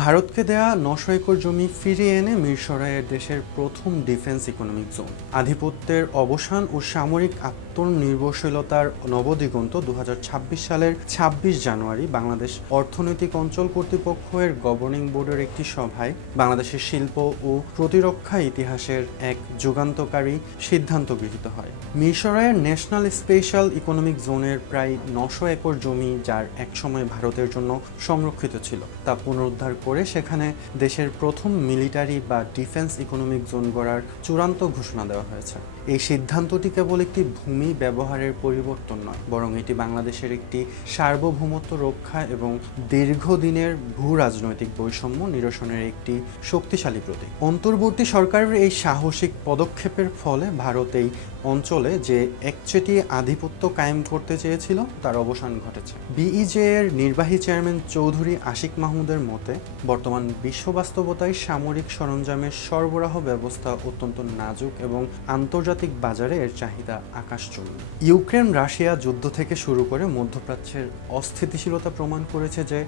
ভারতকে দেয়া ৯০০ একর জমি ফিরিয়ে এনে মিরসরাইয়ের দেশের প্রথম ডিফেন্স ইকোনমিক জোন। আধিপত্যের অবসান ও সামরিক আত্মনির্ভরশীলতার নবদিগন্ত ২০২৬ সালের ২৬ জানুয়ারি বাংলাদেশ অর্থনৈতিক অঞ্চল কর্তৃপক্ষের গভর্নিং বোর্ডের একটি সভায় বাংলাদেশের শিল্প ও প্রতিরক্ষা ইতিহাসের এক যুগান্তকারী সিদ্ধান্ত গৃহীত হয়। মিরসরাইয়ের ন্যাশনাল স্পেশাল ইকোনমিক জোনের প্রায় ৯০০ একর জমি, যার একসময় ভারতের জন্য সংরক্ষিত ছিল, তা পুনরুদ্ধার করে সেখানে দেশের প্রথম মিলিটারি বা ডিফেন্স ইকোনমিক জোন গড়ার চূড়ান্ত ঘোষণা দেওয়া হয়েছে। এই সিদ্ধান্তটি কেবল একটি ভূমি ব্যবহারের পরিবর্তন নয়, বরং এটি বাংলাদেশের একটি সার্বভৌমত্ব রক্ষা এবং দীর্ঘদিনের ভূ রাজনৈতিক বৈষম্য নিরসনের একটি শক্তিশালী প্রতীক। অন্তর্বর্তী সরকারের এই সাহসিক পদক্ষেপের ফলে ভারত এই অঞ্চলে যে একচেটিয়া আধিপত্য কায়েম করতে চেয়েছিল তার অবসান ঘটেছে। বিইজে এর নির্বাহী চেয়ারম্যান চৌধুরী আশিক মাহমুদের মতে, বর্তমান বিশ্ব বাস্তবতায় সামরিক সরঞ্জামের সরবরাহ ব্যবস্থা অত্যন্ত নাজুক এবং আন্তর্জাতিক বাজারে এর চাহিদা আকাশচুম্বী। ইউক্রেন রাশিয়া যুদ্ধ থেকে শুরু করে মধ্যপ্রাচ্যের অস্থিতিশীলতা প্রমাণ করেছে যে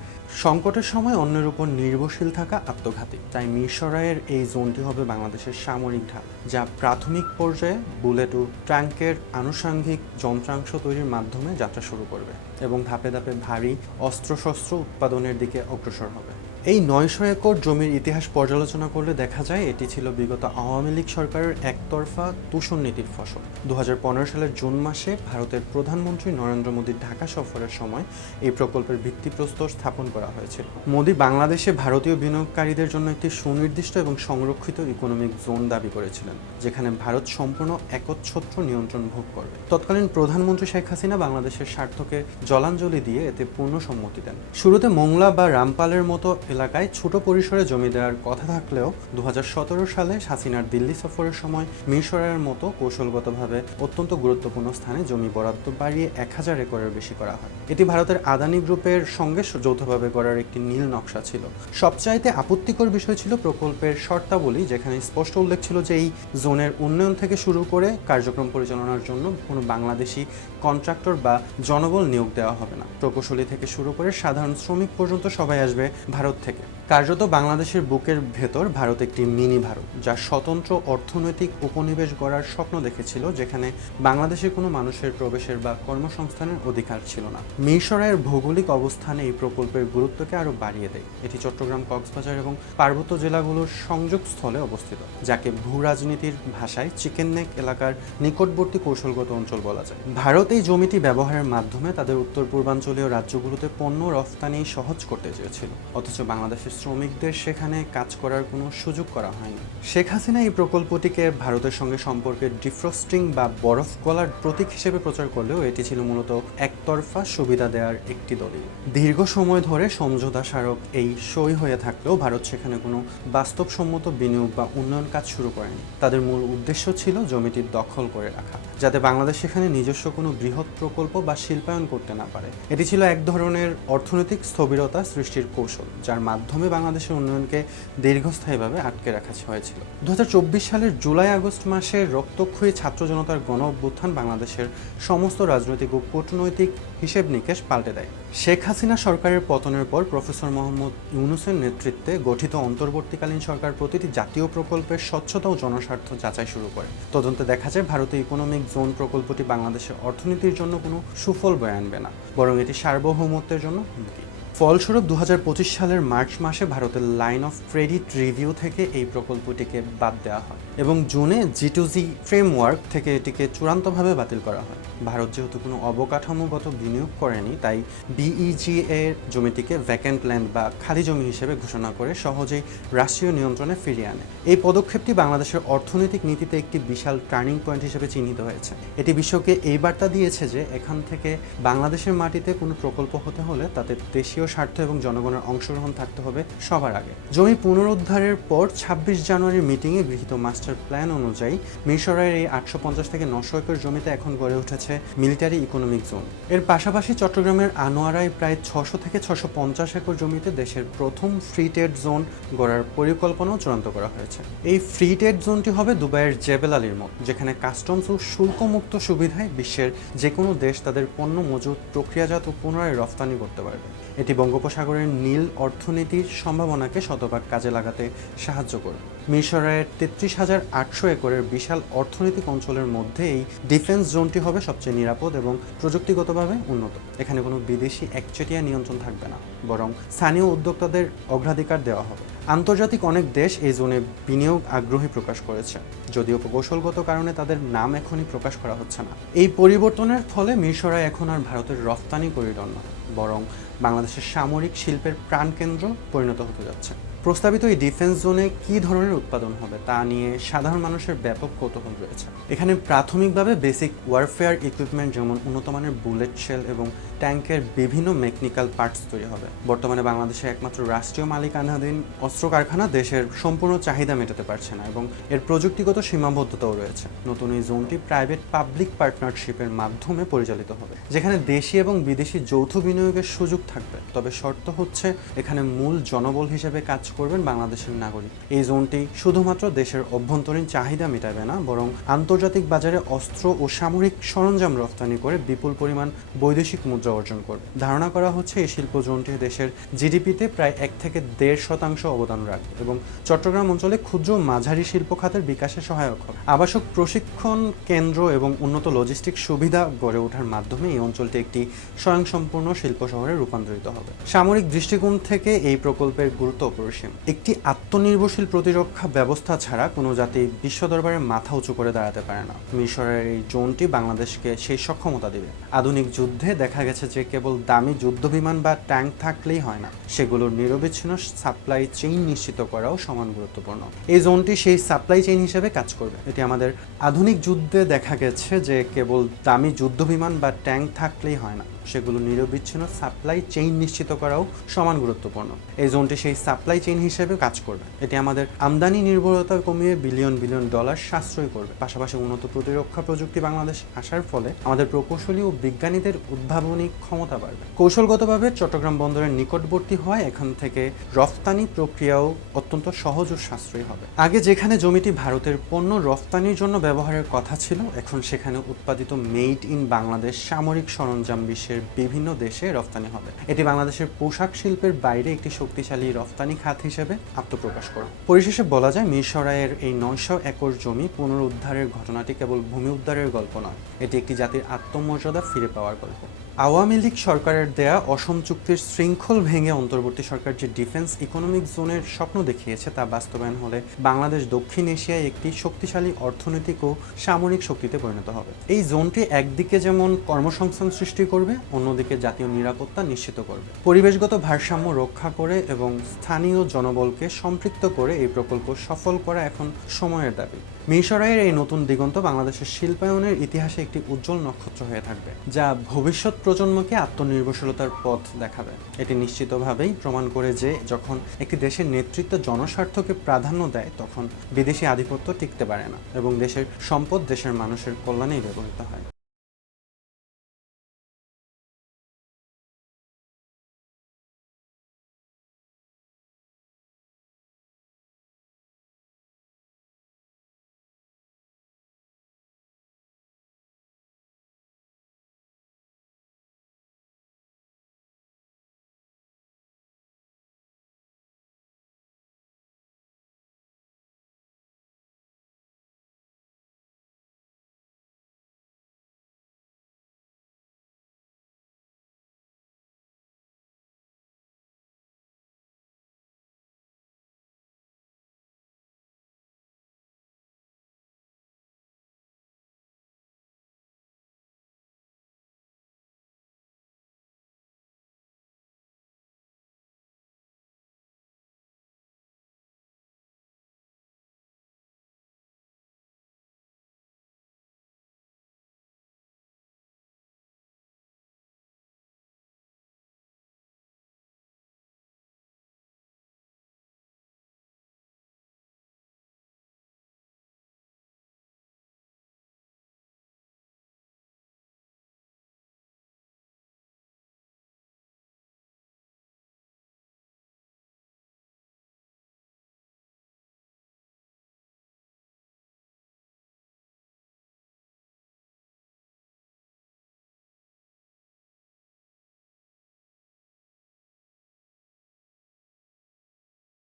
সংকটের সময় অন্যের উপর নির্ভরশীল থাকা আত্মঘাতী। তাই মিরসরাইয়ের এই জোনটি হবে বাংলাদেশের সামরিক ঢাল, যা প্রাথমিক পর্যায়ে বুলেট ও ট্যাঙ্কের আনুষঙ্গিক যন্ত্রাংশ তৈরির মাধ্যমে যাত্রা শুরু করবে এবং ধাপে ধাপে ভারী অস্ত্রশস্ত্র উৎপাদনের দিকে অগ্রসর হবে। এই ৯০০ একর জমির ইতিহাস পর্যালোচনা করলে দেখা যায় এটি ছিল বিগত আওয়ামী লীগ সরকারের একতরফা দূষণ নীতির ফসল। ২০১৫ সালের জুন মাসে ভারতের প্রধানমন্ত্রী নরেন্দ্র মোদীর ঢাকা সফরের সময় এই প্রকল্পের ভিত্তিপ্রস্তর স্থাপন করা হয়েছিল। মোদী বাংলাদেশে ভারতীয় বিনিয়োগকারীদের জন্য একটি সুনির্দিষ্ট এবং সংরক্ষিত ইকোনমিক জোন দাবি করেছিলেন, যেখানে ভারত সম্পূর্ণ একচ্ছত্র নিয়ন্ত্রণ ভোগ করবে। তৎকালীন প্রধানমন্ত্রী শেখ হাসিনা বাংলাদেশের স্বার্থকে জলাঞ্জলি দিয়ে এতে পূর্ণ সম্মতি দেন। শুরুতে মোংলা বা রামপালের মতো এলাকায় ছোট পরিসরে জমি দেওয়ার কথা থাকলেও ২০১৭ সালে হাসিনার দিল্লি সফরের সময় মিরসরাইয়ের মতো কৌশলগতভাবে অত্যন্ত গুরুত্বপূর্ণ স্থানে জমি বরাদ্দ বাড়িয়ে ১০০০ একরের বেশি করা হয়। এটি ভারতের আদানি গ্রুপের সঙ্গে যৌথভাবে করার একটি নীল নকশা ছিল। সবচাইতে আপত্তিকর বিষয় ছিল প্রকল্পের শর্তাবলী, যেখানে স্পষ্ট উল্লেখ ছিল যে এই জোনের উন্নয়ন থেকে শুরু করে কার্যক্রম পরিচালনার জন্য কোনো বাংলাদেশি কন্ট্রাক্টর বা জনবল নিয়োগ দেওয়া হবে না। প্রকৌশলী থেকে শুরু করে সাধারণ শ্রমিক পর্যন্ত সবাই আসবে ভারত থেকে। কার্যত বাংলাদেশের বুকের ভেতর ভারত একটি মিনি ভারত, যা স্বতন্ত্র অর্থনৈতিক উপনিবেশ গড়ার স্বপ্ন দেখেছিল, যেখানে বাংলাদেশের কোনো মানুষের প্রবেশের বা কর্মসংস্থানের অধিকার ছিল না। মিরসরাইয়ের ভৌগোলিক অবস্থানে এই প্রকল্পের গুরুত্বকে আরও বাড়িয়ে দেয়। এটি চট্টগ্রাম, কক্সবাজার এবং পার্বত্য জেলাগুলোর সংযোগস্থলে অবস্থিত, যাকে ভূ রাজনীতির ভাষায় চিকেন নেক এলাকার নিকটবর্তী কৌশলগত অঞ্চল বলা যায়। ভারত এই জমিটি ব্যবহারের মাধ্যমে তাদের উত্তর পূর্বাঞ্চলীয় রাজ্যগুলোতে পণ্য রফতানি সহজ করতে চেয়েছিল, অথচ বাংলাদেশের শ্রমিকদের সেখানে কাজ করার কোনো সুযোগ করা হয়নি। শেখ হাসিনা এই প্রকল্পটিকে ভারতের সঙ্গে সম্পর্কের ডিফ্রস্টিং বা বরফ গলার প্রতীক হিসেবে প্রচার করলেও এটি ছিল মূলত একতরফা সুবিধা দেওয়ার একটি দলিল। দীর্ঘ সময় ধরে সমঝোতা স্মারক এই সই হয়ে থাকলেও ভারত সেখানে কোনো বাস্তবসম্মত বিনিয়োগ বা উন্নয়ন কাজ শুরু করেনি। তাদের মূল উদ্দেশ্য ছিল জমিটির দখল করে রাখা, যাতে বাংলাদেশ সেখানে নিজস্ব কোনো বৃহৎ প্রকল্প বা শিল্পায়ন করতে না পারে। এটি ছিল এক ধরনের অর্থনৈতিক স্থবিরতা সৃষ্টির কৌশল, যার মাধ্যমে বাংলাদেশের উন্নয়নকে দীর্ঘস্থায়ীভাবে আটকে রাখা হয়েছিল। ২০২৪ সালের জুলাই আগস্ট মাসে রক্তক্ষয়ী ছাত্র জনতার গণ অভ্যুত্থান বাংলাদেশের সমস্ত রাজনৈতিক ও কূটনৈতিক হিসেব নিকেশ পাল্টে দেয়। শেখ হাসিনা সরকারের পতনের পর প্রফেসর মোহাম্মদ ইউনূসের নেতৃত্বে গঠিত অন্তর্বর্তীকালীন সরকার প্রতিটি জাতীয় প্রকল্পের স্বচ্ছতা ও জনস্বার্থ যাচাই শুরু করে। তদন্তে দেখা যায় ভারতীয় ইকোনমিক জোন প্রকল্পটি বাংলাদেশের অর্থনীতির জন্য কোনো সুফল বয়ে আনবে না, বরং এটি সার্বভৌমত্বের জন্য হুমকি। ফলস্বরূপ ২০২৫ সালের মার্চ মাসে ভারতের লাইন অফ ক্রেডিট রিভিউ থেকে এই প্রকল্পটিকে বাদ দেওয়া হয় এবং জুনে G2G ফ্রেমওয়ার্ক থেকে এটিকে চূড়ান্তভাবে বাতিল করা হয়। ভারত যেহেতু কোনো অবকাঠামোগত বিনিয়োগ করেনি, তাই বিইজি এর জমিটিকে ভ্যাকেন্ট ল্যান্ড বা খালি জমি হিসেবে ঘোষণা করে সহজেই রাষ্ট্রীয় নিয়ন্ত্রণে ফিরিয়ে আনে। এই পদক্ষেপটি বাংলাদেশের অর্থনৈতিক নীতিতে একটি বিশাল টার্নিং পয়েন্ট হিসেবে চিহ্নিত হয়েছে। এটি বিশ্বকে এই বার্তা দিয়েছে যে এখান থেকে বাংলাদেশের মাটিতে কোনো প্রকল্প হতে হলে তাতে দেশীয় স্বার্থ এবং জনগণের অংশগ্রহণ থাকতে হবে সবার আগে। জমি পুনরুদ্ধারের পর ২৬ জানুয়ারির মিটিংয়ে গৃহীত মাস্টার প্ল্যান অনুযায়ী মিরসরাইয়ের এই ৮৫০ থেকে ৯০০ একর জমিতে এখন গড়ে উঠেছে মিলিটারি ইকোনমিক জোন। এর পাশাপাশি চট্টগ্রামের আনোয়ারায় প্রায় ৬০০ থেকে ৬৫০ একর জমিতে দেশের প্রথম ফ্রি ট্রেড জোন গড়ার পরিকল্পনাও চূড়ান্ত করা হয়েছে। এই ফ্রি ট্রেড জোনটি হবে দুবাইয়ের জেবেল আলীর মতো, যেখানে কাস্টমস ও শুল্কমুক্ত সুবিধায় বিশ্বের যে কোনো দেশ তাদের পণ্য মজুত, প্রক্রিয়াজাত ও পুনরায় রফতানি করতে পারবে। এটি বঙ্গোপসাগরের নীল অর্থনীতির সম্ভাবনাকে শতভাগ কাজে লাগাতে সাহায্য করবে। মিরসরাইয়ের 33,800 একরের বিশাল অর্থনৈতিক অঞ্চলের মধ্যে এই ডিফেন্স জোনটি হবে সবচেয়ে নিরাপদ এবং প্রযুক্তিগতভাবে উন্নত। এখানে কোনো বিদেশি একচেটিয়া নিয়ন্ত্রণ থাকবে না, বরং স্থানীয় উদ্যোক্তাদের অগ্রাধিকার দেওয়া হবে। আন্তর্জাতিক অনেক দেশ এই জোনে বিনিয়োগ আগ্রহী প্রকাশ করেছে, যদিও কৌশলগত কারণে তাদের নাম এখনই প্রকাশ করা হচ্ছে না। এই পরিবর্তনের ফলে মিরসরাই এখন আর ভারতের রফতানি করিডর নয়, বরং বাংলাদেশের সামরিক শিল্পের প্রাণকেন্দ্র পরিণত হতে যাচ্ছে। প্রস্তাবিত এই ডিফেন্স জোনে কী ধরনের উৎপাদন হবে তা নিয়ে সাধারণ মানুষের ব্যাপক কৌতূহল রয়েছে। এখানে প্রাথমিকভাবে বেসিক ওয়ারফেয়ার ইকুইপমেন্ট যেমন উন্নত মানের বুলেট শেল এবং ট্যাঙ্কের বিভিন্ন মেকানিক্যাল পার্টস তৈরি হবে। বর্তমানে বাংলাদেশের একমাত্র রাষ্ট্রীয় মালিকানাধীন অস্ত্র কারখানা দেশের সম্পূর্ণ চাহিদা মেটাতে পারছে না এবং এর প্রযুক্তিগত সীমাবদ্ধতাও রয়েছে। নতুন এই জোনটি প্রাইভেট পাবলিক পার্টনারশিপের মাধ্যমে পরিচালিত হবে, যেখানে দেশি এবং বিদেশি যৌথ বিনিয়োগের সুযোগ থাকবে। তবে শর্ত হচ্ছে এখানে মূল জনবল হিসেবে কাজ করবেন বাংলাদেশের নাগরিক। এই জোনটি শুধুমাত্র দেশের অভ্যন্তরীণ চাহিদা মেটাবে না, বরং আন্তর্জাতিক বাজারে অস্ত্র ও সামরিক সরঞ্জাম রফতানি করে বিপুল পরিমাণ বৈদেশিক মুদ্রা অর্জন করবে। ধারণা করা হচ্ছে এই শিল্প জোনটি দেশের জিডিপিতে প্রায় 1 থেকে 1.5% অবদান রাখবে এবং চট্টগ্রাম অঞ্চলে ক্ষুদ্র মাঝারি শিল্প খাতের বিকাশে সহায়ক হবে। আবাসিক প্রশিক্ষণ কেন্দ্র এবং উন্নত লজিস্টিক সুবিধা গড়ে ওঠার মাধ্যমে এই অঞ্চলটি একটি স্বয়ংসম্পূর্ণ শিল্প শহরে রূপান্তরিত হবে। সামরিক দৃষ্টিকোণ থেকে এই প্রকল্পের গুরুত্ব অপরিসীম। একটি আত্মনির্ভরশীল প্রতিরক্ষা ব্যবস্থা ছাড়া কোনো জাতি বিশ্ব দরবারে মাথা উঁচু করে দাঁড়াতে পারে না। মিশরের এই জোনটি বাংলাদেশকে সেই সক্ষমতা দেবে। আধুনিক যুদ্ধে দেখা গেছে যে কেবল দামি যুদ্ধবিমান বা ট্যাঙ্ক থাকলেই হয় না, সেগুলোর নিরবিচ্ছিন্ন সাপ্লাই চেইন নিশ্চিত করাও সমান গুরুত্বপূর্ণ। এই জোনটি সেই সাপ্লাই চেইন হিসেবে কাজ করবে। এটি আমাদের আধুনিক যুদ্ধে দেখা গেছে যে কেবল দামি যুদ্ধবিমান বা ট্যাঙ্ক থাকলেই হয় না, সেগুলো নিরবিচ্ছিন্ন সাপ্লাই চেইন নিশ্চিত করাও সমান গুরুত্বপূর্ণ। এই জোনটি সেই সাপ্লাই চেইন হিসেবে কাজ করবে। এটি আমাদের আমদানি নির্ভরতা কমিয়ে বিলিয়ন বিলিয়ন ডলার সাশ্রয় করবে। পাশাপাশি উন্নত প্রতিরক্ষা প্রযুক্তি বাংলাদেশ আসার ফলে আমাদের প্রকৌশলী ও বিজ্ঞানীদের উদ্ভাবনী ক্ষমতা বাড়বে। কৌশলগতভাবে চট্টগ্রাম বন্দরের নিকটবর্তী হওয়ায় এখান থেকে রফতানি প্রক্রিয়াও অত্যন্ত সহজ ও সাশ্রয়ী হবে। আগে যেখানে জমিটি ভারতের পণ্য রফতানির জন্য ব্যবহারের কথা ছিল, এখন সেখানে উৎপাদিত মেড ইন বাংলাদেশ সামরিক সরঞ্জাম বিশ্বের বিভিন্ন দেশে রফতানি হবে। এটি বাংলাদেশের পোশাক শিল্পের বাইরে একটি শক্তিশালী রফতানি খাত হিসেবে আত্মপ্রকাশ করে। পরিশেষে বলা যায়, মিরসরাইয়ের এই 900 একর জমি পুনরুদ্ধারের ঘটনাটি কেবল ভূমি উদ্ধারের গল্প নয়, এটি একটি জাতির আত্মমর্যাদা ফিরে পাওয়ার গল্প। আওয়ামী লীগ সরকারের দেয়া অসম চুক্তির শৃঙ্খল ভেঙে অন্তর্বর্তী সরকার যে ডিফেন্স ইকোনমিক জোনের স্বপ্ন দেখিয়েছে তা বাস্তবায়ন হলে বাংলাদেশ দক্ষিণ এশিয়ায় একটি শক্তিশালী অর্থনৈতিক ও সামরিক শক্তিতে পরিণত হবে। এই জোনটি একদিকে যেমন কর্মসংস্থান সৃষ্টি করবে, অন্যদিকে জাতীয় নিরাপত্তা নিশ্চিত করবে। পরিবেশগত ভারসাম্য রক্ষা করে এবং স্থানীয় জনবলকে সম্পৃক্ত করে এই প্রকল্প সফল করা এখন সময়ের দাবি। মিরসরাইয়ের এই নতুন দিগন্ত বাংলাদেশের শিল্পায়নের ইতিহাসে একটি উজ্জ্বল নক্ষত্র হয়ে থাকবে, যা ভবিষ্যৎ প্রজন্মকে আত্মনির্ভরশীলতার পথ দেখাবে। এটি নিশ্চিতভাবেই প্রমাণ করে যে যখন একটি দেশের নেতৃত্ব জনস্বার্থকে প্রাধান্য দেয়, তখন বিদেশি আধিপত্য টিকতে পারে না এবং দেশের সম্পদ দেশের মানুষের কল্যাণেই ব্যবহৃত হয়।